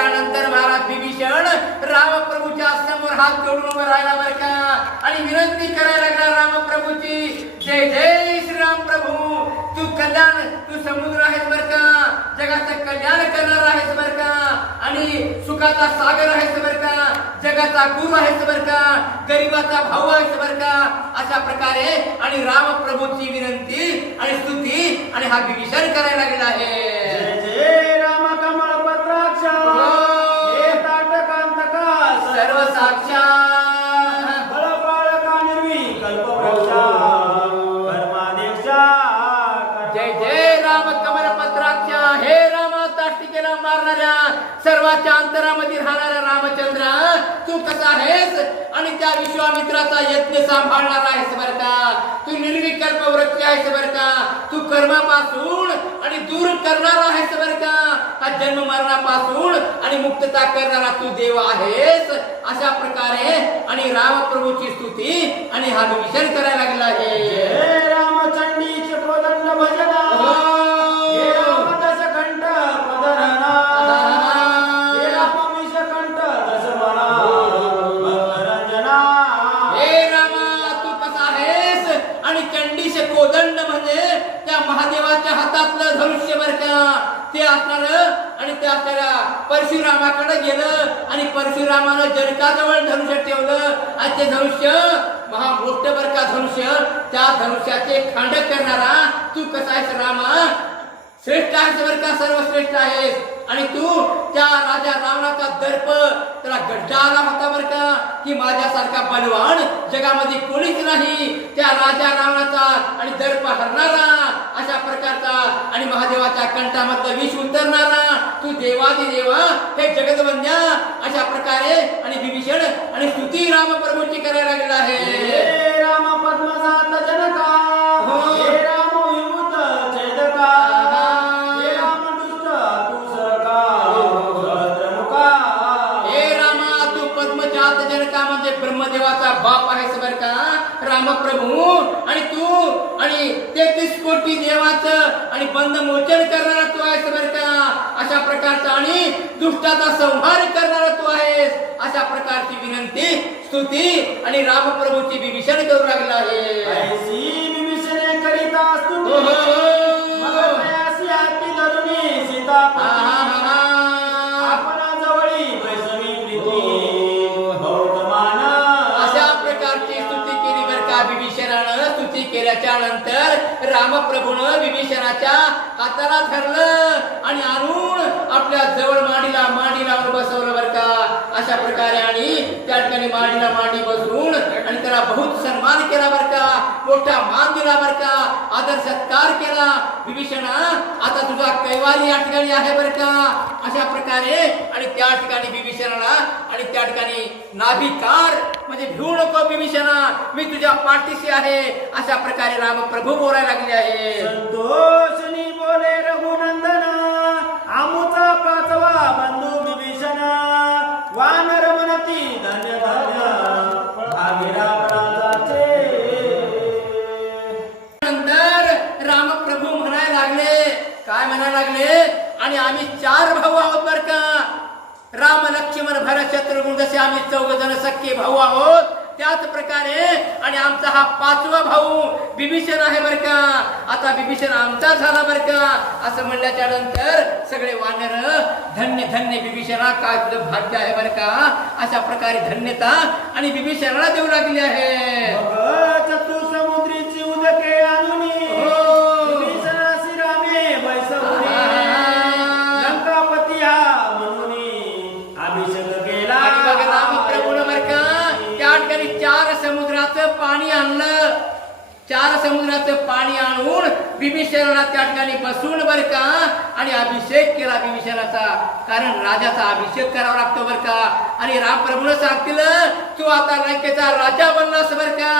म्हणल्याच्या नंतर महाराज विभीषण रामप्रभूच्या समोर हात जोडून उभं राहिला बरं का आणि विनंती करायला लागला रामप्रभूची, जय जय श्रीराम प्रभू, तू कल्याण, तू समुद्र आहेस बरं का, जगाचं कल्याण करणार आहेस बरं का आणि सुखाचा सागर आहेस बरं का, जगाचा गुरु आहेस बरं का, गरीबाचा भाऊ आहेस बरं का, अशा प्रकारे आणि रामप्रभूची विनंती आणि स्तुती आणि हा विभीषण करायला लागला आहे. जय राम कमळ पत्राक्ष हे ताटकांतका सर्व साक्षात बळपाळका निर्विकल्प प्रभुषा कर्माध्यक्षा. जय जय राम कमल पत्राक्ष हे राम ताष्टिकेला मारणाऱ्या सर्वांच्या अंतरामध्ये राहणाऱ्या रामचंद्र, तू कसा आहेस आणि त्या विश्वामित्राचा यज्ञ सांभाळणार आहेस बरं का, तू निर्विकल्प वृत्ती आहेस बरं का, तू कर्मापासून आणि दूर करणारा आहेस बरं का, हा जन्म मरणापासून आणि मुक्तता करणारा तू देव आहेस. अशा प्रकारे आणि रामप्रभूची स्तुती आणि हा विभीषण करायला लागला आहे. हे रामचंडीचे कोदंड भजना हे रामदास कंठ पदरना हे राममिष कंठ दशमना भक्तरंजना. हे रामा, तू कसा आहेस आणि चंडीश कोदंड म्हणजे त्या महादेवाच्या हातातलं धनुष्य बरं का, ते असणार आणि त्या असणाऱ्या परशुरामाकडे गेलं आणि परशुरामानं जनकाजवळ धनुष्य ठेवलं आणि ते धनुष्य महा मोठं बरं का धनुष्य, त्या धनुष्याचे खांड करणारा तू कसा आहेस रामा, श्रेष्ठ आहेस बरं का, सर्वश्रेष्ठ आहेस. आणि तू त्या राजा रावणाचा दर्प त्याला गड्डा आला होता बरं का, की माझ्यासारखा बलवान जगामध्ये कोणीच नाही, त्या राजा रावणाचा आणि दर्प हरणारा अशा प्रकारचा आणि महादेवाच्या कंठामधलं विष उतरणारा तू देवादी देवा हे जगदवंद्या. अशा प्रकारे आणि विभीषण आणि स्तुती रामप्रभूची करायला लागला आहे. हे राम पद्मजात जनका हे राम विमुक्त छेदका हे राम दुष्ट तुसरका सहस्रमुखा. हे रामा, तू पद्मजात जनका म्हणजे ब्रह्मदेवाचा बाप आहेस बरं का रामप्रभू, आणि तू आणि 33 कोटी देवाचं आणि बंद मोचन करणारा तू आहेस बरं का, अशा प्रकारचा आणि दुष्टाचा संहार करणारा तू आहेस. अशा प्रकारची विनंती स्तुती आणि रामप्रभूची विभीषण करू लागला आहे. ऐसी विभीषणे करिता स्तुती मग प्रयासी हाती धरुनी सीता आपणा जवळी वैष्णवी प्रीती भौतमान. अशा प्रकारची स्तुती केली बरं का विभीषणानं. स्तुती केल्याच्या नंतर रामप्रभूनं विभीषणाच्या हाताला धरलं आणि आणून आपल्या जवळ मांडी लावून बसवलं बरं का. अशा प्रकारे आणि त्या ठिकाणी मांडीला मांडी बसवून आणि त्याला बहुत सन्मान केला बरं का, मोठा मान दिला बरं का, आदर सत्कार केला. विभीषणा, आता तुझा कैवारी या ठिकाणी आहे बरं का. अशा प्रकारे आणि त्या ठिकाणी विभीषणाला आणि त्या ठिकाणी नाभिकार म्हणजे भिवू नको विभीषणा, मी तुझ्या पाठीशी आहे. अशा प्रकारे रामप्रभू बोलायला लागले आहे. संतोषनी बोले रघुनंदन आमुचा पाचवा बंधू विभीषण वानर म्हणती धन्य धन्य भागीरा प्राजाचे. नंतर रामप्रभू म्हणायला लागले, काय म्हणायला लागले, आणि आम्ही 4 भाऊ आहोत बरं का, राम लक्ष्मण भरत शत्रुघ्न, जसे आम्ही 4 जण सख्खे भाऊ आहोत त्याच प्रकारे आणि आमचा हा 5वा भाऊ विभीषण आहे बरं का. आता विभीषण आमचा झाला बरं का. असं म्हणल्याच्या नंतर सगळे वानर धन्य धन्य विभीषणा, काय तुझं भाग्य आहे बरं का. अशा प्रकारे धन्यता आणि विभीषणाला देऊ लागली आहे. चतुसमुद्रीची उदके आणुनी विभीषणासी रामे वैसवनी लंकापती हा म्हणूनी अभिषेक केला. आणि बघा रामप्रभूनं बरं का त्या ठिकाणी 4 समुद्राचं पाणी आणलं, 4 समुद्राचं पाणी आणून विभीषणाला त्या ठिकाणी बसून बरं का आणि अभिषेक केला विभीषणाचा, कारण राजाचा अभिषेक करावा लागतो बरं का. आणि रामप्रभूनं सांगतील तू आता लंकेचा राजा बनलास बरं का.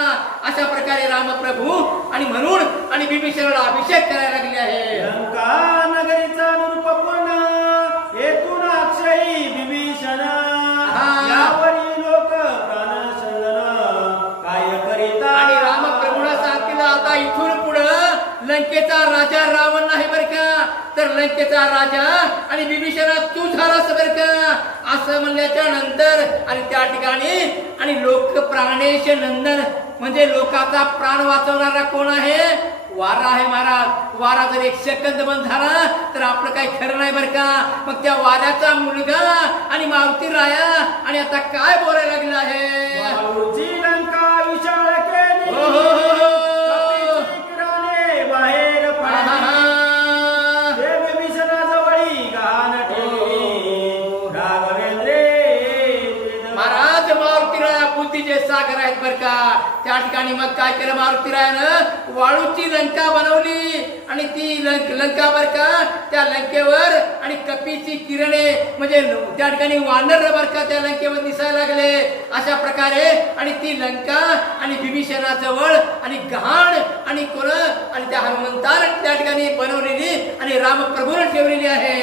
अशा प्रकारे रामप्रभू आणि म्हणून आणि विभीषणाला अभिषेक करायला लागले आहे. लंका नगरीचा नृपपूर्ण येथून अक्षयी विभीषण यावरी लोक प्राणशंदन काय करीता. आणि रामप्रभूला सांगतील आता इथून पुढं लंकेचा राजा रावण नाही बरं का, तर लंकेचा राजा आणि विभीषणा तू झालास बरं का. असं म्हणल्याच्या नंतर आणि त्या ठिकाणी आणि लोक प्राणेश नंदन म्हणजे लोकाचा प्राण वाचवणारा कोण आहे? वारा आहे महाराज. वारा जर एक सेकंद बंद झाला तर आपलं काही खरं नाही बरं का. मग त्या वाऱ्याचा मुलगा आणि मारुती राया आणि आता काय बोलायला लागला आहे? वाळूची लंका विशाळ केली, हो, हो, हो, हो. कपीची किरणे बाहेर पडली, देव विभीषणाजवळी गहाण ठेवली, राघवेंद्रे महाराज मारुती राया बुद्धीचे सागर आहेत बरं का. त्या ठिकाणी मग काय केलं मारुती रायानं? वाळूची लंका बनवली आणि ती लंका बरं का त्या लंकेवर आणि कपीची किरणे म्हणजे त्या ठिकाणी वानर बरं का त्या लंकेवर दिसायला लागले. अशा प्रकारे आणि ती लंका आणि विभीषणाजवळ आणि गहाण आणि कोण आणि त्या हनुमंतानं त्या ठिकाणी बनवलेली आणि रामप्रभूनं ठेवलेली आहे.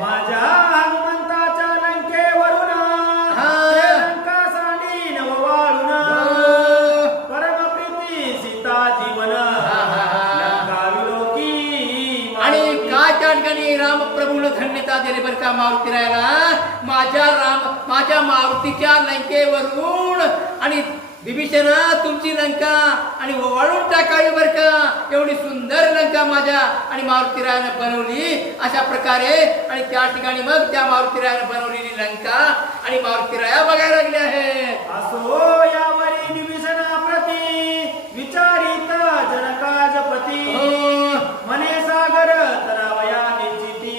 माझ्या हनुमंताच्या लंकेवरून ते लंका सांडीन वाळून, परमप्रीती सीता जीवन लंका विलोकी. आणि काय त्या ठिकाणी रामप्रभूनं धन्यता दिली बरं का मारुती रायाला. माझ्या मारुतीच्या लंकेवरून आणि विभीषणा तुमची लंका आणि वाळून टाकावी बरं का. एवढी सुंदर लंका माझ्या आणि मारुती रायानं बनवली. अशा प्रकारे आणि त्या ठिकाणी मग त्या मारुती रायानं बनवलेली लंका आणि मारुती राया बघायला लागली आहे. असो यावरी विभीषणाप्रती विचारित जनकाजपती, मने सागर तरावया निश्चिती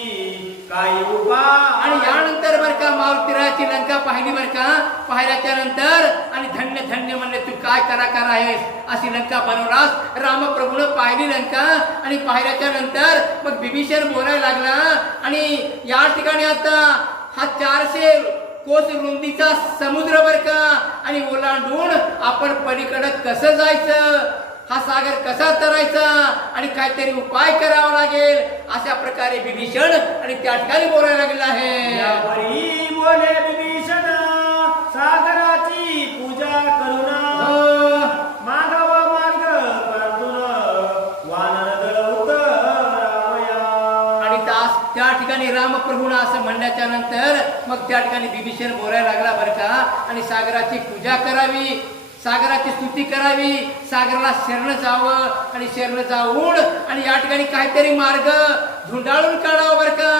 काही उपाय. आणि यानंतर बरं का मारुती रायाची लंका पाहिली बरं का. पाहिल्याच्या नंतर आणि धन्य धन्य म्हणले तू काय कलाकार आहेस, अशी लंका बनवलास. रामप्रभूनं पाहिली लंका आणि पाहिल्याच्या नंतर मग विभीषण बोलायला लागला. आणि या ठिकाणी आता हा 400 कोस रुंदीचा समुद्र बरं का आणि ओलांडून आपण पलीकडं कसं जायचं, हा सागर कसा तरायचा आणि काहीतरी उपाय करावा लागेल. अशा प्रकारे विभीषण आणि त्या ठिकाणी बोलायला लागलेला आहे. यावरी बोले विभीषण सागराची पूजा करून, मागवा मार्ग परतून वानर दल उतरावया. आणि त्या ठिकाणी रामप्रभूनं असं म्हणण्याच्या नंतर मग त्या ठिकाणी विभीषण बोलायला लागला बरं का. आणि सागराची पूजा करावी, सागराची स्तुती करावी, सागराला शरण जावं आणि शरण जाऊन आणि या ठिकाणी काहीतरी मार्ग धुंडाळून काढावा बरं का.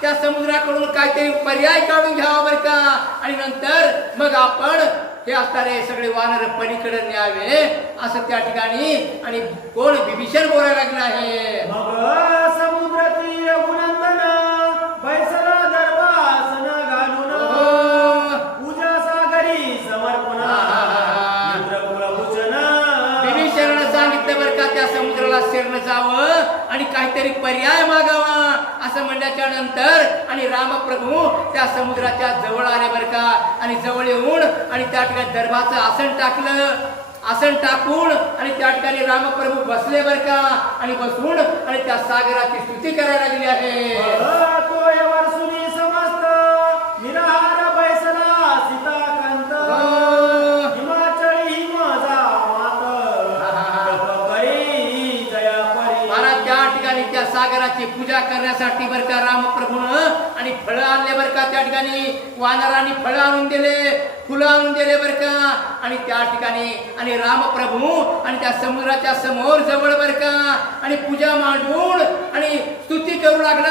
त्या समुद्राकडून काहीतरी पर्याय काढून घ्यावा बरं का. आणि नंतर मग आपण हे असणारे सगळे वानर पलीकडे न्यावे असं त्या ठिकाणी आणि कोण विभीषण बोलायला लागला आहे. मग समुद्र तीर गुणंदन बैसला दरबासन घालून, पूजा सागरी समर्पण विभीषणानं सांगितलं बरं का त्या समुद्राला शरण जावं आणि काहीतरी पर्याय मागावा असं म्हणल्याच्या नंतर आणि रामप्रभू त्या समुद्राच्या जवळ आले बरं का. आणि जवळ येऊन आणि त्या ठिकाणी दर्भाचं आसन टाकलं. आसन टाकून आणि त्या ठिकाणी रामप्रभू बसले बरं का. आणि बसून आणि त्या सागराची स्तुती करायला लागली आहे. तोय वर्षुनी समस्त निराहार बैसला सीताकांत, हिमाचळी हिम जामात करी जयापरी. महाराज त्या ठिकाणी त्या सागराची पूजा करण्यासाठी बरं का रामप्रभूनं आणि फळं आणले बरं का. त्या ठिकाणी वानरांनी फळं आणून दिले, फुलं आणून दिले बरं का. आणि त्या ठिकाणी आणि रामप्रभू आणि त्या समुद्राच्या समोर जवळ बरं का आणि पूजा मांडून आणि स्तुती करू लागला.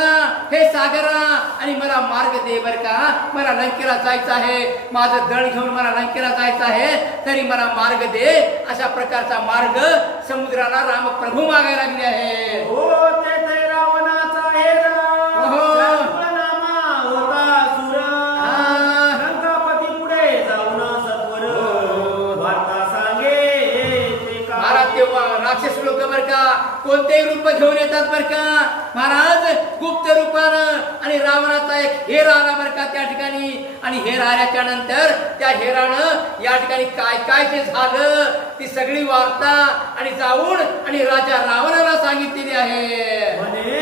हे सागरा आणि मला मार्ग दे बरं का. मला लंकेला जायचं आहे, माझं दळ घेऊन मला लंकेला जायचं आहे, तरी मला मार्ग दे. अशा प्रकारचा मार्ग समुद्राला रामप्रभू मागायला लागले आहे. हो तेथे रावणाचा हेरा, नामा होता सुर, लंकापती पुढे जाऊन सत्वर वार्ता सांगे ते का. महाराज तेव्हा राक्षस लोक बरं का कोणतेही रूप घेऊन येतात बरं का. महाराज गुप्त रूपानं आणि रावणाचा एक हेर आला बरं का त्या ठिकाणी. आणि हेर आल्याच्या नंतर त्या हेरानं या ठिकाणी काय काय ते झालं ती सगळी वार्ता आणि जाऊन आणि राजा रावणाला सांगितलेली आहे. म्हणे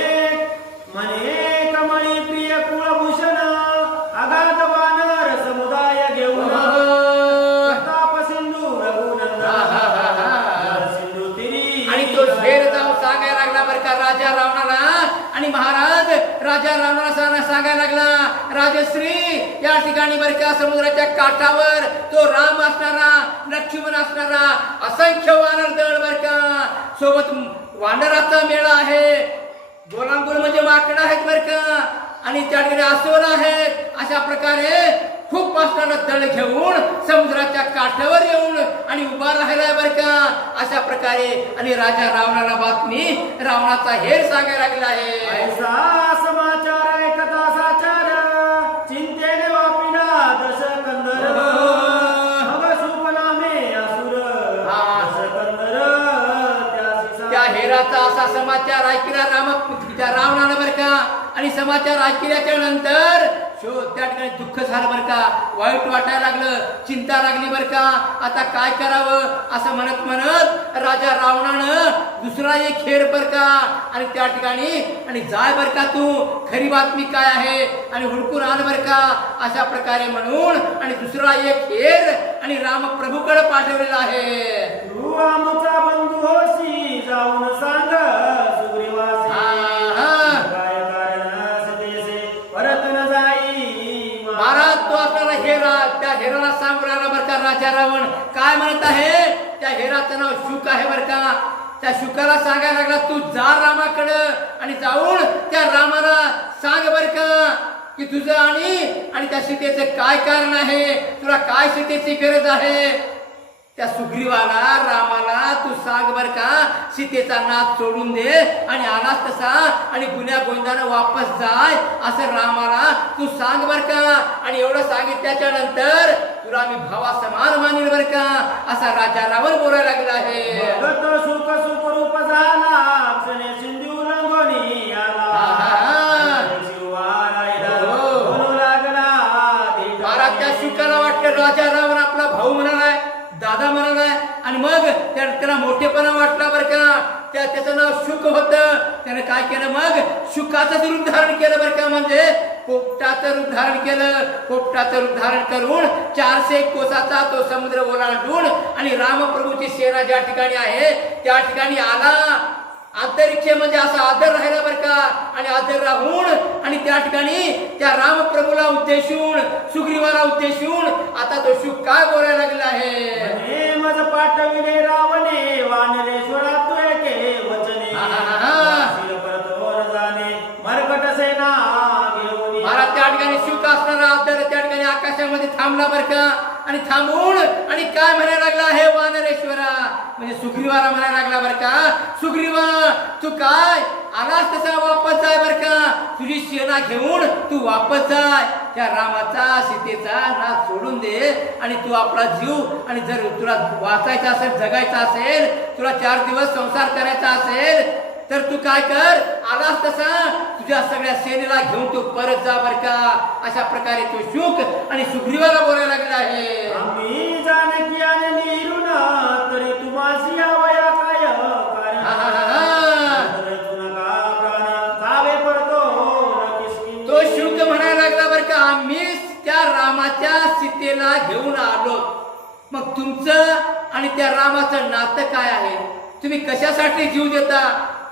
कमळी प्रिय कुळभूषण अगाध वानर समुदाय घेऊन, प्रताप सिंधू रघुनंदन सिंधू तिरी. आणि तो हेर जाऊन सांगायला लागला बरं का राजा रावणाला. आणि महाराज राजा रावणाला सांगायला लागला, राजश्री या ठिकाणी बरं का समुद्राच्या काठावर तो राम असणारा, लक्ष्मण असणारा, असंख्य वानर दळ बरं का, सोबत वानराचा मेळा आहे, गोलांगुल म्हणजे माकडं आहेत बरं का, आणि त्या ठिकाणी अस्वल आहेत. अशा प्रकारे खूप असणारं दळ घेऊन समुद्राच्या काठावर येऊन आणि उभा राहिलाय बरं का. अशा प्रकारे आणि राजा रावणाला बातमी, रावणाचा हेर सांगायला लागला आहे. ऐसा समाचार ऐकता साचार, चिंतेने वापिला दशकंदर, मग सुपनामे असुर दशकंदर त्या हेराचा असा समाचार ऐकला रावणानं बरं का. आणि समाचार ऐकल्याच्या नंतर त्या ठिकाणी दुःख झालं बरं का, वाईट वाटायला लागलं, चिंता लागली बरं का. आता काय करावं असं म्हणत म्हणत राजा रावणानं दुसरा एक हेर बरं का, आणि त्या ठिकाणी आणि जाय बरं का तू, खरी बातमी काय आहे आणि हुडकून आण बरं का. अशा प्रकारे म्हणून आणि दुसरा एक हेर आणि रामप्रभूकडे पाठवलेला आहे. तू आमचा बंधू होशी, जाऊन सांग सुग्रीवासी, काय कारण सतेसे परत न जाई. महाराज तो आपल्याला हेरा, त्या हेराला सांगू लागला बरं का राजा रावण. काय म्हणत आहे, त्या हेराचं नाव शुक आहे बरं का. त्या शुकाला सांगायला लागला, तू जा रामाकडं आणि जाऊन त्या रामाला सांग बरं का की तुझं आणि त्या सीतेचं काय कारण आहे, तुला काय सीतेची गरज आहे. त्या सुग्रीवाला रामाला तू सांग बर का, सीतेचा नाच सोडून दे आणि आलास तसा आणि गुन्ह्या गोंदानं वापस जाय असं रामाला तू सांग बर का. आणि एवढं सांगितल्याच्या नंतर तुला मी भावा समान मानेल बर का, असा राजा रावण बोलायला लागला आहे. भगत सुख सुखरूप झाला, क्षणे सिंधू रंगोनी आला, बोलू लागला. महाराज त्या शुकाला वाटलं राजा रावण आपला भाऊ म्हणालाय, दादा म्हणालाय, आणि मग त्याला मोठेपणा वाटला बरं का. त्याचं नाव शुक होतं. त्याने काय केलं, मग शुकाचं रूप धारण केलं बरं का, म्हणजे पोपटाचं रूप धारण केलं. पोपटाचं रूप धारण करून 400 कोसाचा तो समुद्र ओलांडून आणि रामप्रभूची सेना ज्या ठिकाणी आहे त्या ठिकाणी आला. अंतरिक्ष म्हणजे असा आदर राहिला बरं का, आणि आदर राहून आणि त्या ठिकाणी त्या रामप्रभूला उद्देशून, सुग्रीवाला उद्देशून आता तो शुक काय बोलायला लागला आहे. मज पाठविले रावणे, वानरेश्वरा तू एके वचने, परत जाणे मरकट सेना घेऊन. महाराज त्या ठिकाणी शुक असणारा आदर त्या ठिकाणी आकाशामध्ये थांबला बरं का, आणि थांबून आणि काय म्हणायला लागला आहे, वानरेश्वरा म्हणजे सुग्रीवाला म्हणायला लागला बरं का, सुग्रीवा तू काय आलास तसा वापस जाय बरं का, तुझी सेना घेऊन तू वापस जाय. त्या रामाचा सीतेचा नाच सोडून दे आणि तू आपला जीव, आणि जर तुला वाचायचा असेल, जगायचा असेल, तुला 4 दिवस संसार करायचा असेल तर तू काय कर, आलास तसा तुझ्या सगळ्या सेनेला घेऊन तू परत जा बर का. अशा प्रकारे तो शुक आणि सुग्रीवाला बोलायला लागला आहे. आम्ही जानकी आणि नीरुन, तरी तुम्हासी यावया काय कारण, जावे पडतो तो शुक म्हणायला लागला बर का, आम्ही त्या रामाच्या सीतेला घेऊन आलो. मग तुमचं आणि त्या रामाचं नातं काय आहे, तुम्ही कशासाठी जीव देता,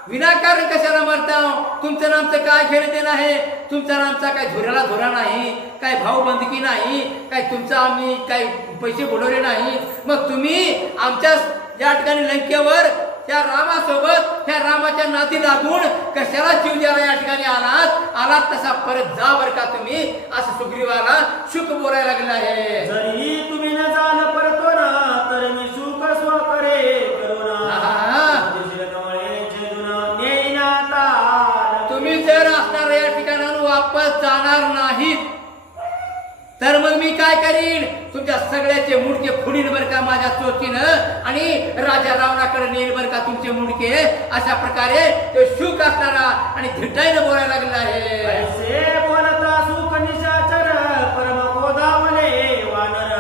विनाकारण कशाला मरता, तुमचं नामचं काय घेणं देणं आहे, तुमचा नामचा काय धुराला धुरा नाही, काय भाऊबंदकी नाही, काय तुमचा आम्ही काय पैसे बुडवले नाही. मग तुम्ही आमच्या या ठिकाणी लंकेवर त्या रामासोबत त्या रामाच्या नाती लागून कशाला जीव द्यायला या ठिकाणी आलात तसा परत जा बर का तुम्ही, असं सुग्रीवाला शुक बोलायला लागला आहे. जरी तुम्ही न जाण परतो ना, तर मी शुक स्व करे करुणा, तुम्ही जर असणार या ठिकाणाहून वापस जाणार नाहीत तर मग मी काय करीन, तुमच्या सगळ्याचे मुडके फुडीन बर का माझ्या चोचीनं, आणि राजा रावणाकडे नेईल बर का तुमचे मुडके. अशा प्रकारे तो शुक असणारा आणि धिटाईनं बोलायला लागला आहे. ऐसे बोलता सुख निशाचर, परम कोदावले वानर,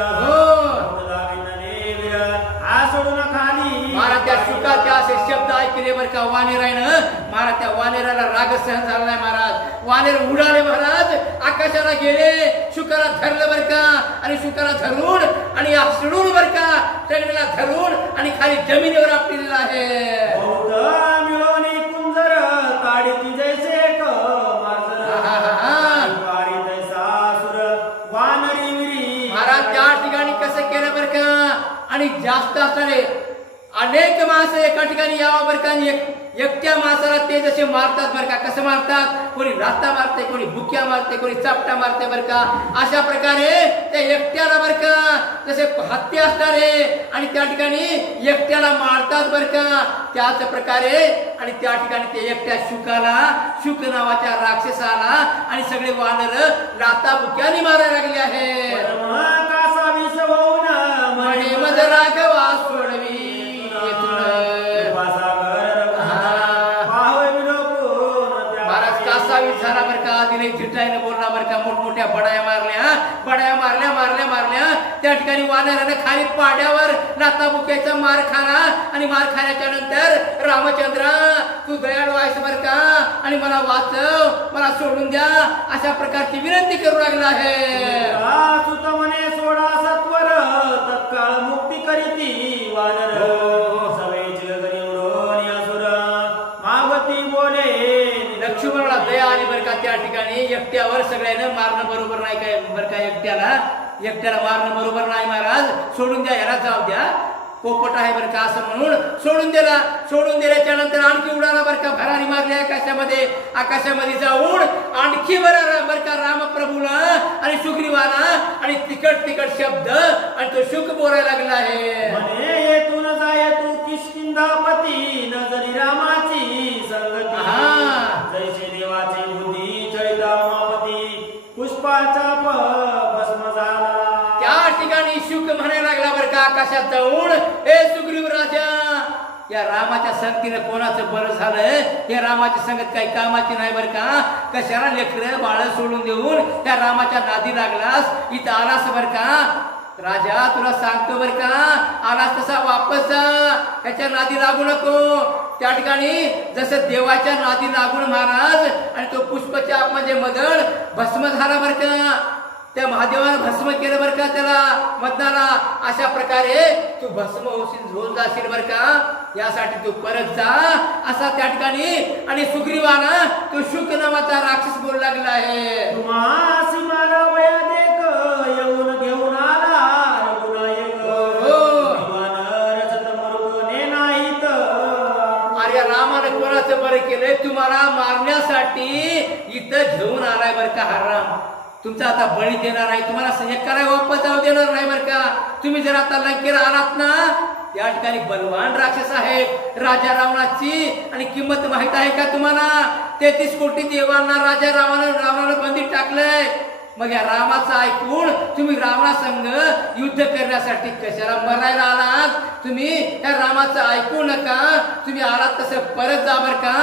सोडून खाली. महाराज त्या शुकाचे असे शब्द ऐकले बर का वानेरायनं. महाराज त्या वानेराला राग सहन झाला नाही. महाराज वानेर उडाले, महाराज आकाशाला गेले, शुकाला धरलं बर का, आणि शुकाला धरून आणि आसडून बर का टंगडीला धरून आणि खाली जमिनीवर आपलेला आहे. मिळवणी कुंजर, ताडीची जैसे एक मार्जर, असं केलं बरं का. आणि जास्त असणारे अनेक माणसं एका ठिकाणी यावं बरं का. आणि एकट्या माणसाला ते जसे मारतात बरं का. कसं मारतात, कोणी लाथा मारते, कोणी बुक्या मारते, कोणी चापटा मारते बरं का. अशा प्रकारे त्या एकट्याला बरं का जसे हत्या असणारे आणि त्या ठिकाणी एकट्याला मारतात बरं का. त्याच प्रकारे आणि त्या ठिकाणी ते एकट्या शुक नावाच्या राक्षसाला आणि सगळे वानर लाथा बुक्यानी मारायला लागले आहे. कासा विष होऊन म्हणे मज राघवा सोडवी महाराज कासावी झाला बरं का. दिले चिटाईने बोलला बरं का. मोठमोठ्या बडाया मारल्या त्या ठिकाणी वानराने खाली पाड्यावर लाथा बुक्याचा मार खाला. आणि मार खाल्याच्या नंतर रामचंद्र तू दयाळू आहेस बरं का आणि मला वाचव, मला सोडून द्या अशा प्रकारची विनंती करू लागला आहे. म्हणे सोडा सत्वर तत्काळ मुक्ती करीती वानर लक्ष्मणाला दया आली बरं का. त्या ठिकाणी एकट्यावर सगळ्यांना मारणं बरोबर नाही काय बरं का. एकट्याला मारणं बरोबर नाही महाराज. सोडून द्या, याला जाऊ द्या, पोपट आहे बरं का असं म्हणून सोडून दिला. सोडून दिल्याच्या नंतर आणखी उडाला बरं का. भरारी मारली आकाशामध्ये जाऊन आणखी बरं का रामप्रभूला आणि सुग्रीवाला आणि तिकट शब्द आणि तो शुक बोलायला लागला आहे. म्हणे येथून जाय तू किष्किंधापती नजरी रामाची संगती जैसे देवाची बुद्धी चरिता उमापती पुष्पाचा भस्म झाला. त्या ठिकाणी शुक म्हणायला लागला बरं का आकाशात जाऊन, हे सुग्रीव राजा, या रामाच्या संगतीने कोणाचं बरं झालंय. या रामाची संगत काही कामाची नाही बरं का. कशाला लेकरं बाळ सोडून देऊन त्या रामाच्या नादी लागलास, इथं आलास बरं का. राजा तुला सांगतो बरं का, आलास तसा वापस जा, त्याच्या नादी लागू नको. त्या ठिकाणी जसं देवाच्या नादी लागून महाराज आणि तो पुष्पच्या म्हणजे मदन भस्म झाला बरं का. त्या महादेवानं भस्म केलं बरं का त्याला मदनाला. अशा प्रकारे तू भस्म होशील, झोल जाशील बरं का. यासाठी तू परत जा असा त्या ठिकाणी आणि सुग्रीवाला तो शुक नावाचा राक्षस बोलू लागला आहे. तुम्हासी मानवया देख येऊन घेऊन आला रघुनायक नाहीत. अरे रामाने कोणाचं बरं केलंय, तुम्हाला मारण्यासाठी इथं घेऊन आलाय बरं का. हा राम तुमचा आता बळी देणार आहे, तुम्हाला संयोग करायला वापस जाऊ देणार नाही बरं का. तुम्ही जर आता लंकेला आलात ना, त्या ठिकाणी बलवान राक्षस आहेत राजा रावणाची आणि किंमत माहित आहे का तुम्हाला. 33 कोटी देवांना राजा रावणानं बंदीत टाकलंय. मग या रामाचं ऐकून तुम्ही रावणासंग युद्ध करण्यासाठी कशाला मरायला आलात. तुम्ही या रामाचं ऐकू नका, तुम्ही आलात तसं परत जा बरं का.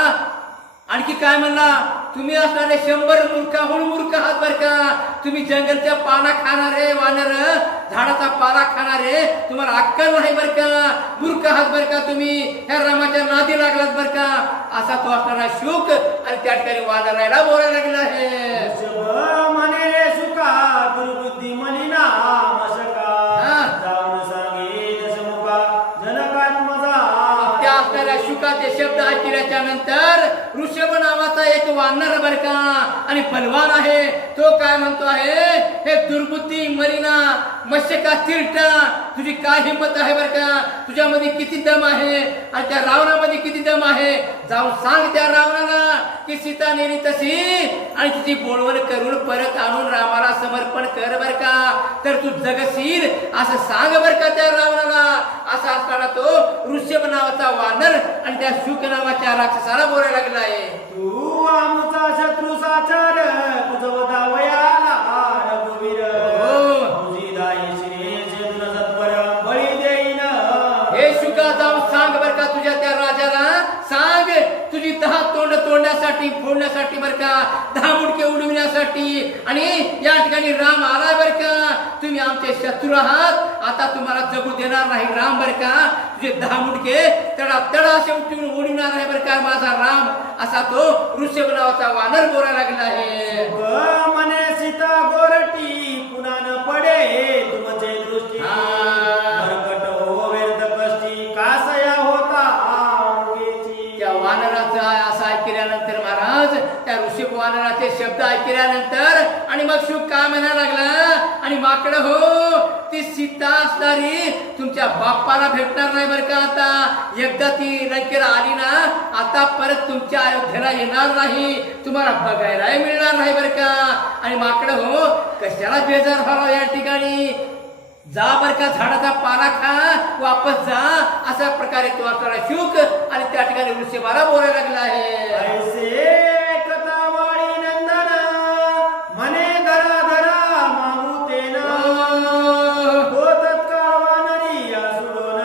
आणखी काय म्हणला, तुम्ही असणारे 100 मूर्खाहून मूर्ख आहात बरं का. तुम्ही जंगलच्या पाला खाणारे वानर, झाडाचा पाला खाणारे, तुम्हाला अक्कल नाही बरं का. मूर्ख आहात बरं का तुम्ही. ह्या रामाच्या नादी लागलात बरं का. असा तो असणारा शुक आणि त्या ठिकाणी वानरायला बोलायला लागला आहे. म्हणे सुका दुर्बुद्धी मलिना मशका जाऊन सांगे दशमुखा जनकात्मजा. त्या असणाऱ्या शुकाचे शब्द ऐकल्याच्या नंतर ऋषभ नावाचा एक वानर बरं का आणि बलवान आहे. तो काय म्हणतो आहे, हे दुर्बुद्धी मलिना मशका चिरटा, तुझी काय हिंमत आहे बरं का. तुझ्यामध्ये किती दम आहे आणि त्या रावणामध्ये किती दम आहे. जाऊन सांग त्या रावणाला की सीता नेली तशी आणि तिची बोलवण करून परत आणून रामाला समर्पण कर बरं का, तर तू जगशील असं सांग बरं का त्या रावणाला. असा असताना तो ऋषभ नावाचा वानर आणि त्या शुक नावाच्या राक्षसाला बोलायला लागला आहे. तू आमचा शत्रू साचार तुझं वयाला रघुवीर तुझी दाई श्री सत्वर बळी देईन. हे शुका जाऊन सांग बरं का तुझ्या त्या राजाला, सांग तुझी 10 तोंड तोडण्यासाठी फोडण्यासाठी बरं का, 10 मुंडके उडविण्यासाठी. आणि या ठिकाणी राम आलाय बरं का. तुम्ही आमचे शत्रू आहात, आता तुम्हाला जगू देणार नाही राम बरं का. तुझे 10 मुंडके तडा असे उडविणार आहे बरं का माझा राम. असा तो ऋषभ नावाचा वानर बोलायला लागला आहे. म्हणे सीता गोरटी पुन्हा न पडे तुमचे दृष्टी मरकट हो व्यर्थ कष्टी कासया होता त्या वानराचं असं ऐकल्यानंतर महाराज त्या ऋषभ वानराचे शब्द ऐकल्यानंतर आणि मग शुक काय म्हणायला लागला आणि माकडं हो, ती सीता असणारी तुमच्या बाप्पाला भेटणार नाही बरं का. आता एकदा ती लंकेला आली ना, आता परत तुमच्या अयोध्येला येणार नाही, तुम्हाला बघायलाही मिळणार नाही बरं का. आणि माकडं हो, कशाला बेजार व्हावा या ठिकाणी. जा बर का, झाडाचा पाला खा, वापस जा. अशा प्रकारे तो आपल्याला शुक आणि त्या ठिकाणी वृषभाला बोलायला लागला आहे. ऐसे कथावाळी नंदन मने धरा धरा मागू तेना तो तत्काळ वानरी सोडून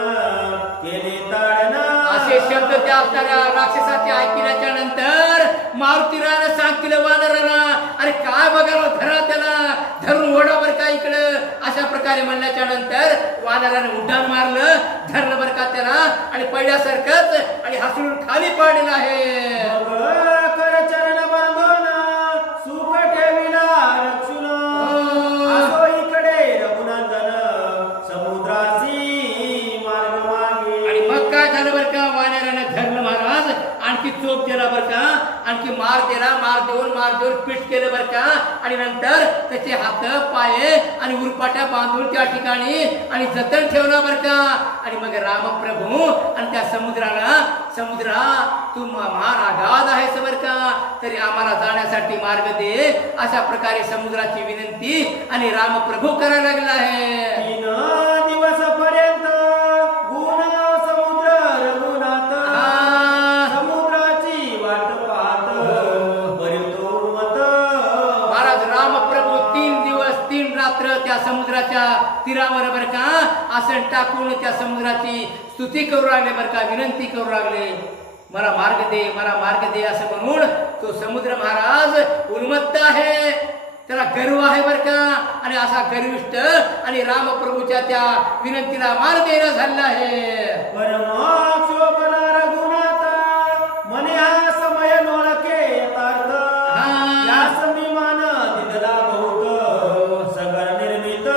केले ताडना. असे शब्द त्या असणाऱ्या राक्षसाचे ऐकल्याच्या नंतर मारुतीरानं सांगतील वानराला, अरे काय बघा धरा, त्याला धरून ओढा बर का इकडं. अशा प्रकारे म्हणल्याच्या नंतर वानरानं उड्डाण मारलं, धरलं बर का त्याला आणि पहिल्यासारखंच आणि हसरून खाली पाडलेलं आहे. कर चरण बांधून सुख ठेविला रक्षुन असो इकडे रघुनंदन समुद्रासी मार्ग मागे. आणि मग काय झालं बर का, वानरानं धरलं महाराज, आणखी चोप दिला बर का, आणखी मार दिला, मार देऊन पीठ केलं बर का. आणि नंतर त्याचे हात पाय आणि उरपाट्या बांधून त्या ठिकाणी आणि जतन ठेवला बर का. आणि मग रामप्रभू आणि त्या समुद्रा तू महान आघात आहेस बर का, तरी आम्हाला जाण्यासाठी मार्ग दे. अशा प्रकारे समुद्राची विनंती आणि रामप्रभू करायला लागला आहे. 3 दिवसापर्यंत गुण समुद्र रघुनाथ समुद्राची वाट पाहत पर्यंतो मत. महाराज रामप्रभू 3 दिवस 3 रात्र त्या समुद्राच्या तीरावर बर का आसन टाकून त्या समुद्राची स्तुती करू लागले बर का, विनंती करू लागले, मला मार्ग दे, मला मार्ग दे असं म्हणून. तो समुद्र महाराज उन्मत्त आहे, त्याला गर्व आहे बर का. आणि असा गर्विष्ठ आणि रामप्रभूच्या त्या विनंतीला मान देणं झालं आहे. परमाक्षोभना रघुनाथ मने हा समय नोळके यथार्थ यास मी मान दिदला बहुत सगर निर्मित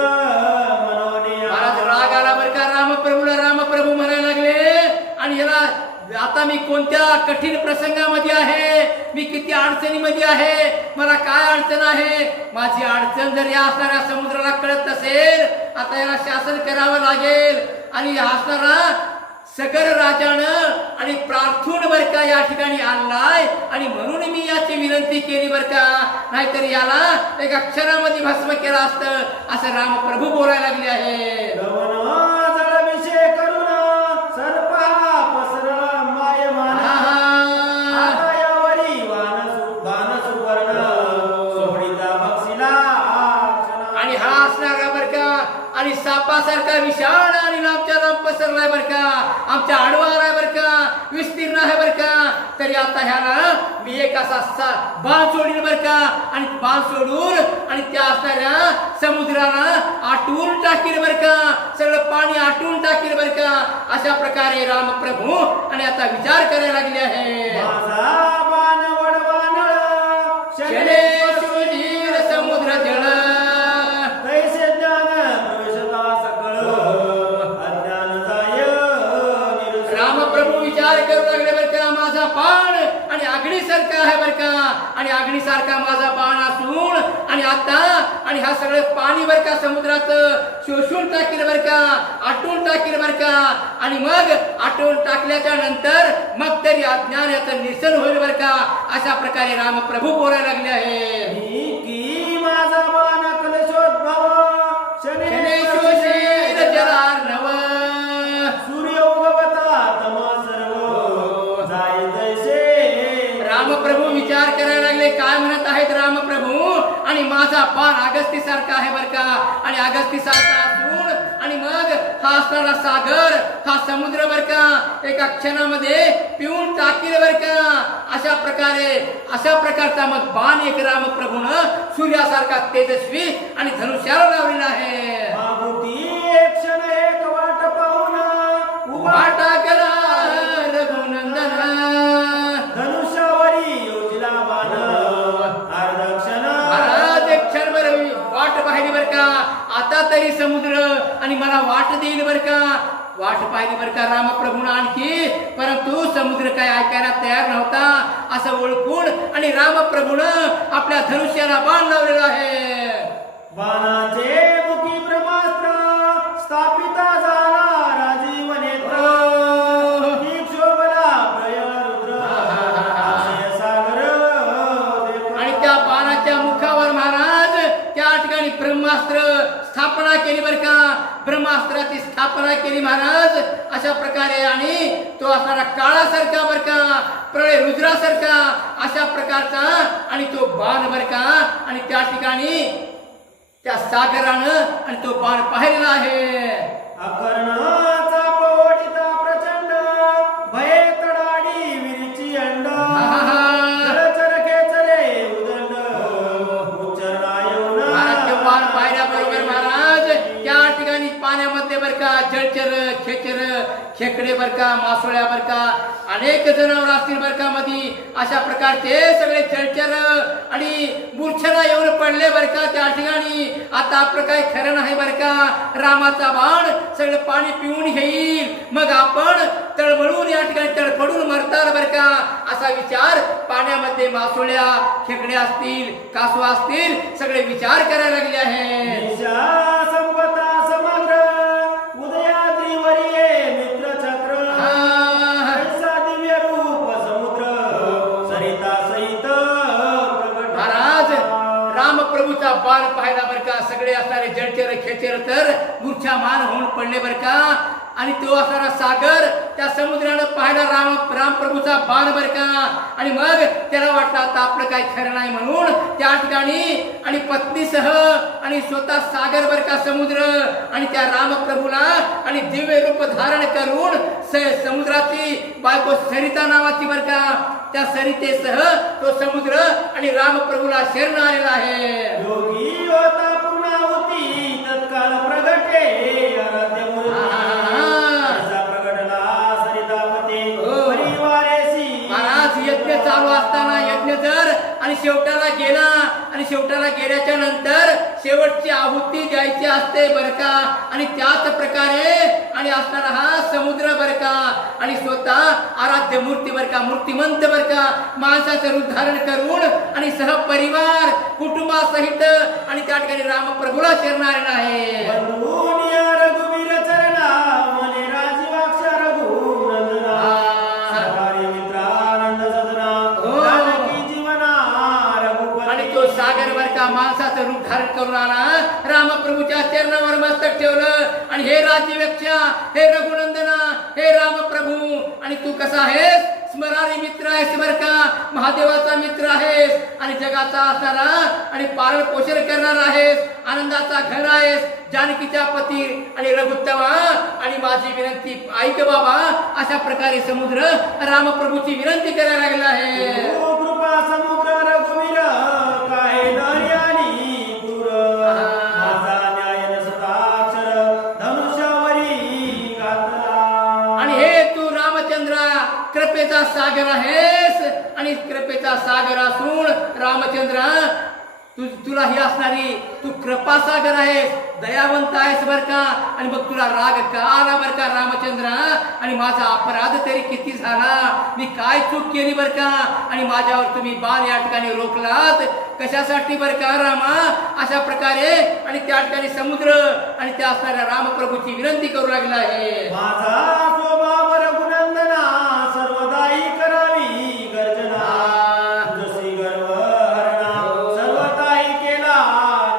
मनोने. महाराज राग आला बर का रामप्रभूला. रामप्रभू म्हणायला लागले, आणि याला आता मी कोणत्या कठीण प्रसंगामध्ये आहे, मी किती अडचणीमध्ये आहे, मला काय अडचण आहे. माझी अडचण जर या असणाऱ्या समुद्राला कळत नसेल, आता याला शासन करावं लागेल. आणि असणारा सगर राजानं आणि प्रार्थून बर का या ठिकाणी आणलाय, आणि म्हणून मी याची विनंती केली बर का, नाहीतर याला एका क्षणामध्ये भस्म केलं असतं, असं रामप्रभू बोलायला लागले आहे. जळविषय करून सर्पा पसरला मायमान आता यावरी वान सुवर्ण सोडिता बक्षिला. आणि हा असणारा बर का आणि सापासारखा विशाळ आणि लांबच्या लांब पसरलाय बर का, आमच्या आडवार आहे बर का, विस्तीर्ण आहे बर का. तरी आता ह्याला मी एक असा बाण सोडील बर का, आणि बाण सोडून आणि त्या असणाऱ्या समुद्राला आटवून टाकील बर का, सगळं पाणी आटवून टाकील बर का. अशा प्रकारे रामप्रभू आणि आता विचार करायला लागले आहे. माझा बाण वडवानळ शने सुधीर समुद्र जळ कैसे ज्ञान प्रवेशता सकळ अज्ञान जाय निरुष. रामप्रभू विचार करू लागले बर का, माझा बाण आणि अग्नीसारखा आहे बर का, आणि अग्नीसारखा माझा बाण असून आणि आता आणि हा सगळं पाणी बर का समुद्राचं शोषून टाकील बर का, आटून टाकील बर का. आणि मग आटून टाकल्याच्या नंतर मग तरी अज्ञान याचं निरसन होईल बर का. अशा प्रकारे रामप्रभू बोलायला लागले आहे. की माझा बाण कलशोद्भव शने शोषीर जलार्णव सूर्य उगवता तम सर्व जाय जैसे. रामप्रभू विचार करायला लागले, काय म्हणत आहेत रामप्रभू. आणि माझा बाण अगस्ती सारखा आहे बर का, आणि अगस्ती सारखा असून आणि मग हा असणारा सागर, हा समुद्र बर का एका क्षणामध्ये पिऊन टाकील बर का. अशा प्रकारचा मग बाण एक रामप्रभूनं सूर्यासारखा तेजस्वी आणि धनुष्याला लावलेला आहे. मागुती एक क्षण एक वाट पाहून उभा टाकला रघुनंदन धनुष्यावरी योजिला बाण अर्धक्षण. महाराज एक क्षणभर वाट पाहिली बर का, आता तरी समुद्र आणि मला वाट देईल बर का. वाट पाहिली बर का रामप्रभून आणखी, परंतु समुद्र काय ऐकायला तयार नव्हता. असं ओळखून आणि रामप्रभून आपल्या धनुष्याला बाण लावलेला आहे. बाणाचे मुखी स्थापना केली बरं का, ब्रह्मास्त्राची स्थापना केली महाराज. अशा प्रकारे आणि तो असणारा काळासारखा बरं का, प्रळय रुद्रासारखा अशा प्रकारचा आणि तो बाण बरं का, आणि त्या ठिकाणी त्या सागरानं आणि तो बाण पाहिलेला आहे. अकर्णाचा पोडिता प्रचंड भये तडाडी विरीची अंड जलचर खेचले उदंड उच्चरणा येऊन महाराज ते बाण पाहिल्याबरोबर महाराज त्या ठिकाणी पाण्यामध्ये बरं का जलचर खेचर खेकडे बरं का, मासोळ्या बरं का, अनेक जनावर असतील बरं का मधी. अशा प्रकारचे सगळे जलचर आणि मूर्छना येऊन पडले बरं का त्या ठिकाणी. आता आपलं काही खरं नाही बरं का, रामाचा बाण सगळं पाणी पिऊन घेईल, मग आपण तळमळून या ठिकाणी तडफडून मरताल बरं का, असा विचार पाण्यामध्ये मासोळ्या खेकडे असतील, कासव असतील, सगळे विचार करायला लागले आहे. निशा संपता समग्र उदयाद्रीवरी मित्र चक्र ऐसा दिव्य रूप समुद्र सरिता सहित प्रगट. महाराज रामप्रभूचा बाण पाहिला बरं का, सगळे असणारे जलचर खेचर तर मूर्छामान होऊन पडले बरं का, आणि तो असणारा सागर त्या समुद्रानं पाहिला रामप्रभूचा बाण बरं का, आणि मग त्याला वाटलं आता आपलं काही खरं नाही म्हणून त्या ठिकाणी आणि पत्नीसह आणि स्वतः सागर बरं का समुद्र आणि त्या रामप्रभूला आणि दिव्य रूप धारण करून समुद्राची बायको सरिता नावाची बरं का, त्या सरितेसह तो समुद्र आणि रामप्रभूला शरण आलेला आहे. योगी होता पूर्णाहुती तत्काल प्रगटे आराध्य महाराज यज्ञ चालू असताना यज्ञ जर आणि शेवटाला गेला आणि शेवटाला गेल्याच्या नंतर शेवटची आहुती द्यायची असते बरं का, आणि त्याच प्रकारे आणि असणारा हा समुद्र बरं का, आणि स्वतः आराध्य मूर्ती बरं का, मूर्तिमंत बरं का, माणसाचं रूप धारण करून आणि सहपरिवार कुटुंबासहित आणि त्या ठिकाणी रामप्रभूला शरण आलेला आहे. रघुवीर चरणा मने राजीवाक्ष रघुनंदना सरकारी मित्रानंद सदना जानकी जीवना रघुपती. आणि तो सागर बर का माणसाचं रूप धारण करून आला, रामप्रभूच्या चरणावर मस्तक ठेवलं आणि हे राज्यवेक्षा, हे रघुनंदना, हे रामप्रभू, आणि तू कसा आहेस? स्मरारी मित्र आहेस बर का, महादेवाचा मित्र आहेस आणि जगाचा असणारा आणि पालन पोषण करणार आहेस, आनंदाचा घर आहेस, जानकीच्या पती आणि रघुत्तमा, आणि माझी विनंती ऐक बाबा. अशा प्रकारे समुद्र रामप्रभूची विनंती करायला लागला आहे. कृपा समुद्र रघुवीर काय दर्यानी दूर माझा न्याय नसताक्षर धनुष्यावरी घातला. आणि हे तू रामचंद्रा कृपेचा सागर आहेस, आणि कृपेचा सागर असून रामचंद्रा तुला ही असणारी तू कृपा सागर आहेस, दयावंत आहेस बर का, आणि मग तुला राग का आला बर का रामचंद्रा, आणि माझा अपराध तरी किती झाला, मी काय चूक केली बर का, आणि माझ्यावर तुम्ही बाण या ठिकाणी रोखलात कशासाठी बर का रामा. अशा प्रकारे आणि त्या ठिकाणी समुद्र आणि त्या असणाऱ्या रामप्रभूची विनंती करू लागला आहे. माझा स्वभाव रघुनंदना सर्वदाई करावी गर्जना जशी गर्व हरणा सर्वदाई केला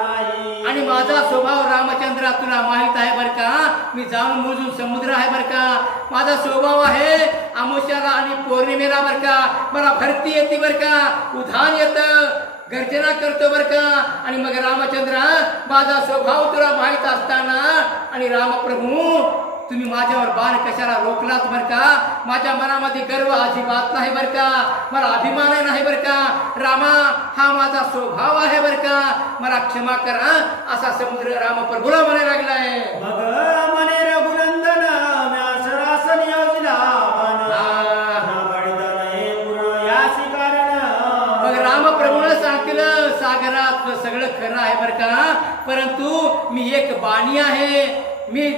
नाही. आणि माझा स्वभाव रामचंद्रा तुला माहित आहे बर का, मी जाऊन मोजून समुद्र आहे बर का, माझा स्वभाव आहे अमावस्याला आणि पौर्णिमेला बर का मला भरती येते बर का, उधान येतं, गर्जना करतो बर का, आणि मग रामचंद्रा माझा स्वभाव तुला माहित असताना आणि रामप्रभू तुम्ही माझ्यावर बाण कशाला रोखलात बर का, माझ्या मनामध्ये गर्व अजिबात नाही बर का, मला अभिमान नाही बर का, रामा हा माझा स्वभाव आहे बर का, मला क्षमा करा, असा समुद्र रामप्रभूला म्हणायला लागलाय. मग मने रघुनंदन म्यासरासन योजिला मग रामप्रभूनं सांगितलं सागरात सगळं खरं आहे बर का, परंतु मी एक बाणी आहे, मी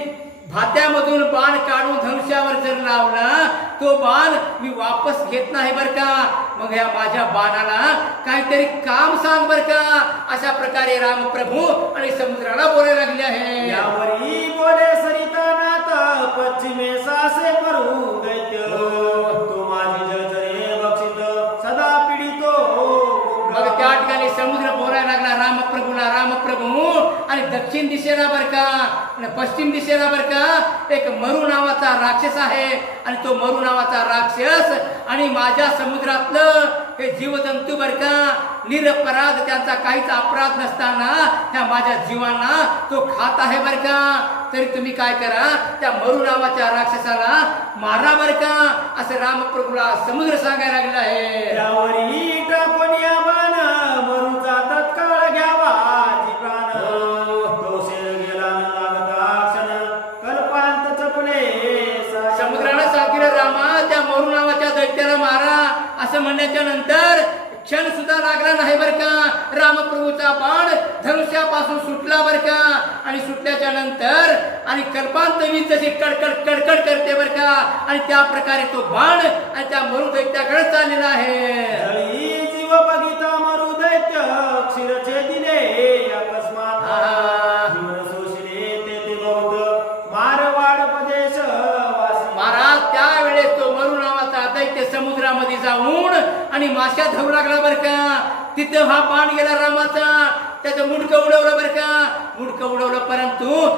भात्यामधून बाण काढून धनुष्यावर जर लावला तो बाण मी वापस घेत नाही बर का, मग या माझ्या बाणाला काहीतरी काम सांग बर का. अशा प्रकारे रामप्रभू आणि समुद्राला बोलायला लागले आहे. यावरी बोले सरितानाथ पश्चिमे सासे करू दैत्य तो माझी जजरे बक्षित सदा पीडितो. मग त्या ठिकाणी समुद्र बोलायला लागला रामप्रभूला, रामप्रभू, आणि दक्षिण दिशेला बर का आणि पश्चिम दिशेला बर का एक मरू नावाचा राक्षस आहे आणि तो मरू नावाचा राक्षस आणि माझ्या समुद्रातलं हे जीवजंतू बर का निरपराध त्यांचा काहीच अपराध नसताना त्या माझ्या जीवांना तो खात आहे बर का. तरी तुम्ही काय करा त्या मरू नावाच्या राक्षसाला मारा बर का असं रामप्रभूला समुद्र सांगायला लागला आहे. त्यावरी टाकून या बाण मरूचा तत्काळ घ्यावा जी प्राण तो शेर गेला न लागता क्षण कल्पांत चपले समुद्राला सांगितलं रामा त्या मरू नावाच्या दैत्याला मारा असं म्हणण्याच्या नंतर क्षण सुद्धा लागला नाही बर का. रामप्रभूचा बाण धनुष्यापासून सुटला बर का आणि सुटल्याच्या नंतर आणि कल्पांत वीज जशी कडकड कडकड करते बर का आणि त्या प्रकारे तो बाण आणि त्या मरू दैत्याकडे चाललेला आहे. जळी जीव बघिता मरू दैत्य क्षीरचे दिले अकस्मात जीवन सोशिले ते बहुत मारवाड प्रदेश वासी. महाराज त्यावेळेस तो मरू नावाचा दैत्य समुद्रामध्ये जाऊन आणि माश्या धरू लागला बर का. तिथं हा बाण गेला रामाचा त्याचं मुंडकं उडवलं बर का. मुंडकं उडवलं परंतु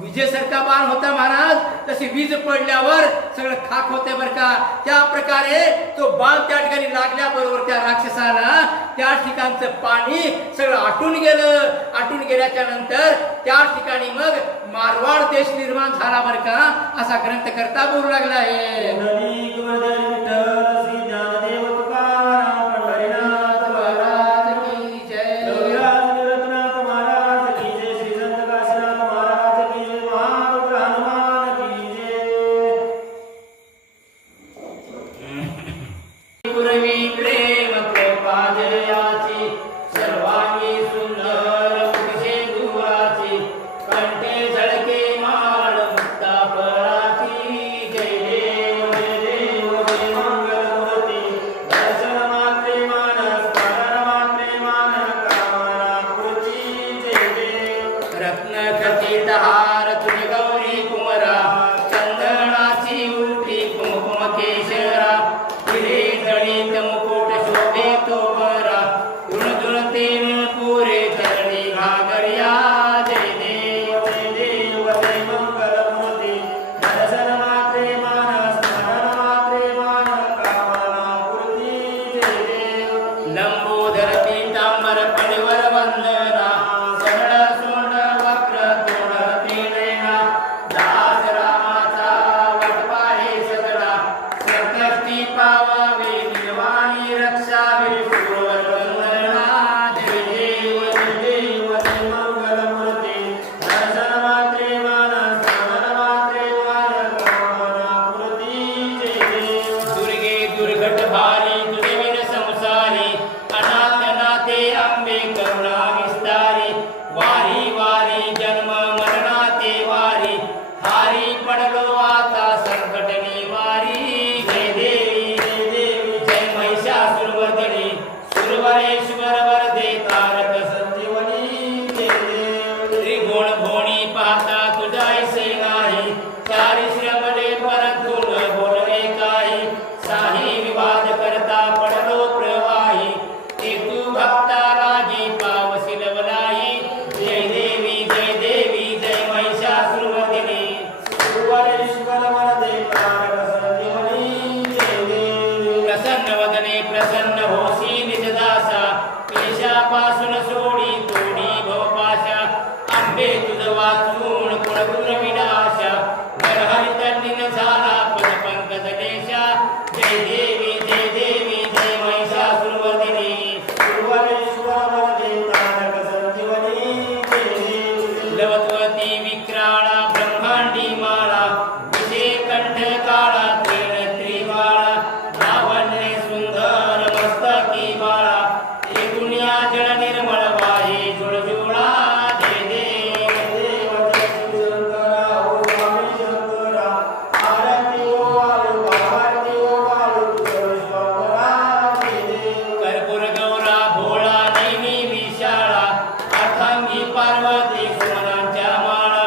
विजेसारखा बाण होता महाराज तशी वीज पडल्यावर सगळं खाक होते बर का. त्या प्रकारे तो बाण त्या ठिकाणी लागल्याबरोबर त्या राक्षसाला त्या ठिकाणचं पाणी सगळं आटून गेलं. आटून गेल्याच्या नंतर त्या ठिकाणी मग मारवाड देश निर्माण झाला बर का असा ग्रंथकर्ता बोलू लागला आहे. पुंडलिक वरदे विठ्ठल श्री ज्ञानदेव तुकाराम पंढरीनाथ महाराज की जय. रविराज निरतनाथ महाराज की जय. श्री संत काशीनाथ महाराज की जय. महारुद्र हनुमान की जय. पूर्वी प्रेम कृपा जयाची सर्वांगी सुंदर मुखशे दुराची कंठे झळके माळ मुक्ता पराची. जय देव जय देव जय मंगलमूर्ती दर्शन मात्रे मान स्मरण मात्रे मान कामना पुरची. जय देव रत्न खचित हार तुझे गौरी कुमरा चंदनाची उलटी कुमकुम केशरा हिरे जडित मुकुट शोभे तो बरा गुणगुणते पुरे चरणी घागरिया. जय देव जय देव जय मंगलमूर्ती दर्शन मात्रे मान स्मरण मात्रे मान कामना पुरती. जय देव लंबोदर पीतांबर पडिवर वंदना सरळ सोंड वक्र तोड तेणेना दास रामाचा वटपाहे सगळा संकष्टी पावावे निर्वाणी रक्षावे पूर्वर वंदना. जय देव जय देव जय मंगलमूर्ती दर्शन मात्रे मान स्मरण मात्रे मान कामना पुरती. जय देव दुर्गे दुर्घट भारी तुझे विन संसारी अनाथ नाथे अंबे करुणा विस्तारी. वारी वारी जन्म मरणाते वारी हारी पडलो आता संकट निवारी. जय देवी जय देवी जय महिषासुरवर्धिनी सुरवरेश्वर वरदे तारक संजीवनी. जय देव त्रिगुण भोणी पाहता तुझा ऐसे नाही चारी श्रमले परंतु न बोलवे काही. साही विवाद करता पडलो प्रवाही ते तू भक्ता लागी पावसी लवलाई. जय देवी जय महिषासुरवर्धिनी सुरवरेश्वर वरदे तारक संजीवनी. जय देव प्रसन्न वदने प्रसन्न होसी निजदासा पेशापासून सोडी तोडी भवपाशा. आंबे तुझ वाचून कुळगुण विनाशा गरहरी तल्लीन झाला पद पंकज देशा. जय देवी जय महिषासुरवर्धिनी सुरवरेश्वर वरदे तारक संजीवनी. जय देव लवत्वती विक्राळा ब्रह्मांडी माळा विजय कंठ काळा त्रिण त्रिवाळा लावण्य सुंदर मस्तकी बाळा हे दुनिया जळ निर्मळ वाहे जुळजुळा. जय देव देव जय श्री शंकरा ओ स्वामी शंकरा आरती ओ वाळू आरती ओ वाळू तुझ विश्वावरा. जय देव कर्पूर गौरा भोळा नैनी विशाळा अर्थांगी पार्वती सुमनांच्या माळा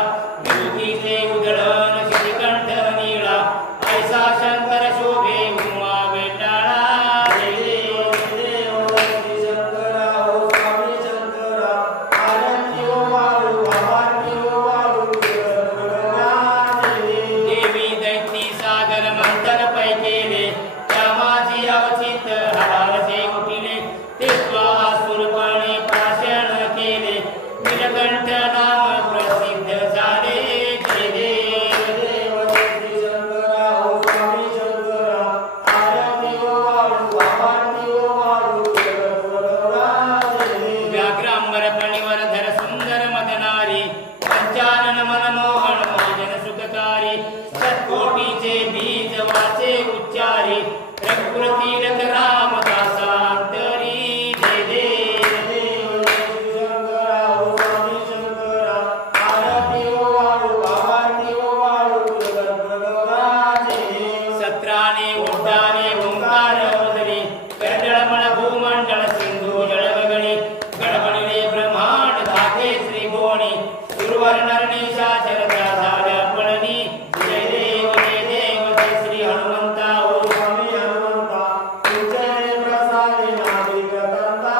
धरणीच्या चरत्या झाल्या पळणी जय देव जय श्री हनुमंता ओ स्वामी हनुमंता तुझे प्रसादे नाविक तंता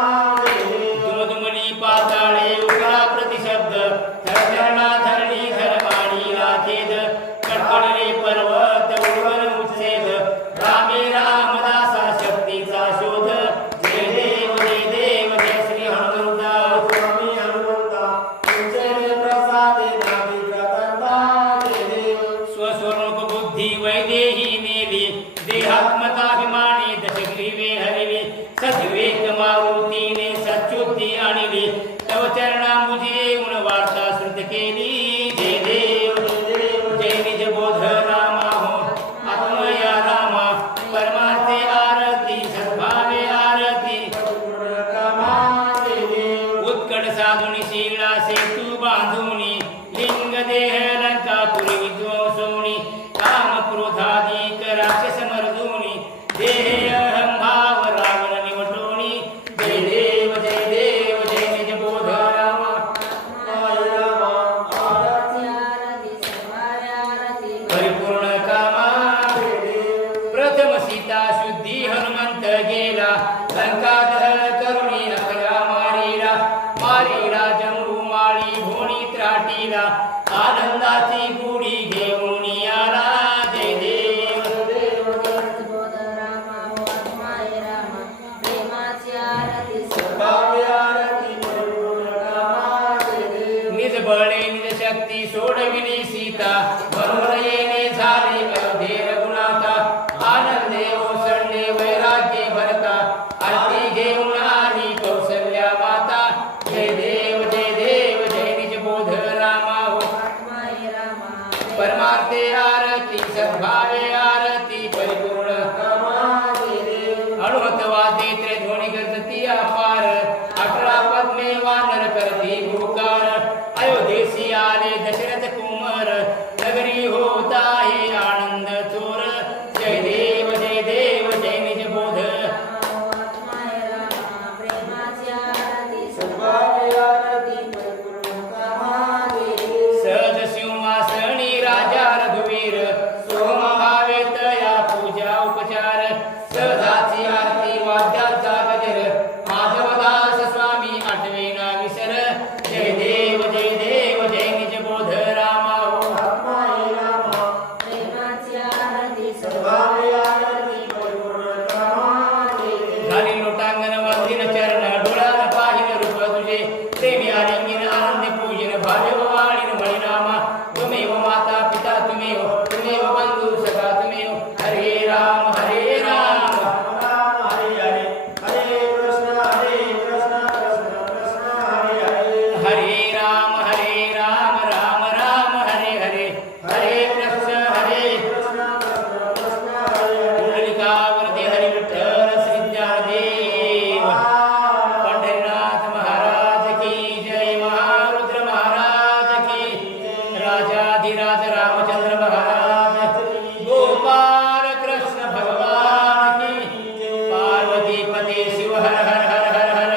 दुमदुमनी पाताळे उकळा प्रतिशब्द धरणा धरणी धरवाणी लाखेद कडकडले पर्वत उडवल उच्छेद रामे रामदासा शक्तीचा शोध जय देव जय श्री हनुमंता स्वामी हनुमंता तुझे प्रसादे नाविक तंता स्वस्वरूप बुद्धी वैदेही नेली देहात्मकाभिमानी दशग्रीवे हरिली सद्विवेक मारुतीने सच्युती आणली तव चरणांबुजी येऊन वार्ता श्रुत केली जय देव जय निज बोध रामा हो आत्मया रामा परमार्थे आरती सद्भावे आरती उत्कट साधुनी शीला सेतू बांधुनी लिंग देह लंकापुरी विध्वंसोनी काम क्रोधाधिक राक्षस मर्दुनी देह अहं भाव रावण निवटोनी जय देव जय निज बोध रामा परिपूर्ण कामा प्रथम सीता शुद्धी हनुमंत गेला लंका दहन करुणी अकरा मारीला जंबू माळी भोणी त्राटीला आनंदाची गुढी घेऊन आला जय देव निज बळे निज शक्ती सोडविली सीता म्हणून येणे झाले अयोध्ये रघुनाथा आनंदे ओसंडे वैराग्ये भरता आरती घेऊन आली कौसल्या माता जय देव जय निज बोध रामा हो परमार्थे आरती सद्भावे आरती परिपूर्ण हनुमत वादे ध्वनी गजती अपार 18 पद्मे वानर करती भूकार अयोध्येसी आले दशरथ कुमार नगरी होत आहे आनंद चोर जय देव जय निज बोध सहज सिंहासनी राजा रघुवीर सोम भावे तया पूजा उपचार सहजाची आरती वाद्याचा गजर माधवदास स्वामी आठवेना विसर जय देव जय निज बोध रामा झाली लोटांगण वंदिन चरण डोळ्यान पाहिन रूप तुझे प्रेमी आलिंगन आनंद पूजन भाव्य वाणीन मणिनामा तुमेव माता पिता तुमेव बंधु सखा तुमेव हरे राम हरे राम हरे कृष्ण हरे राम राम राम हरे हरे हरे कृष्ण पुंडलिकावरती हरि विठ्ठल श्री ज्ञानदेव पंढरीनाथ महाराज की जय महारुद्र महाराज की राजाधिराज रामचंद्र महाराज गोपाल कृष्ण भगवान की पार्वती पते शिव हर हर हर हर हर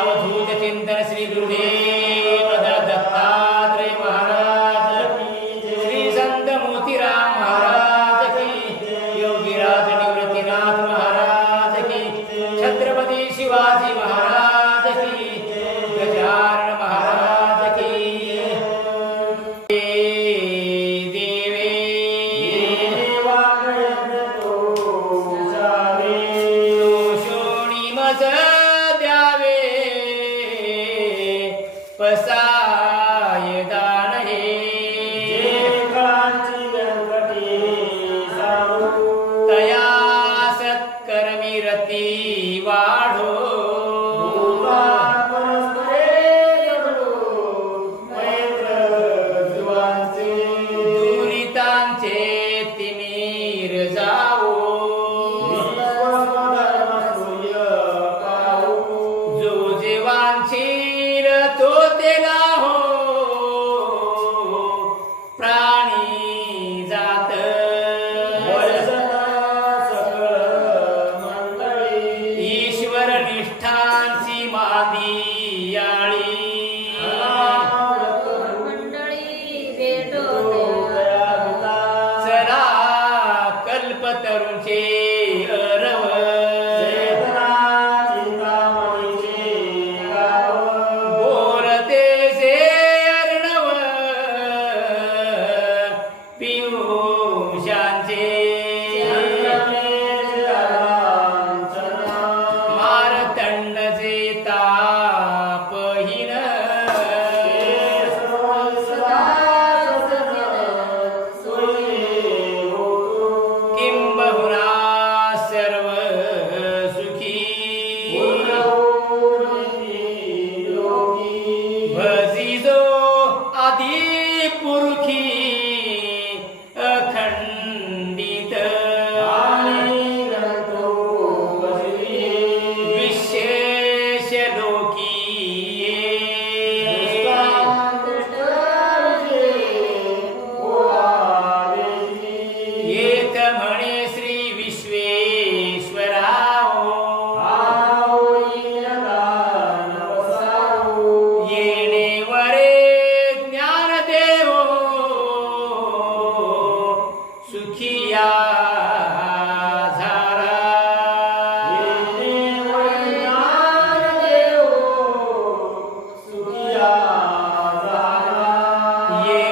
अवधूत चिंतन श्री गुरुदेव दत्तात्रेय महाराज श्री संत मोतीराम महाराज की योगीराज निवृत्तीनाथ महाराज की छत्रपती शिवाजी महाराज की गजानन महाराज की आदि पुरुषी अखंडित विशेष लोकीये एक म्हणे श्री विश्वेश्वराव येणे वरे ज्ञानदेव सुखिया झाला ये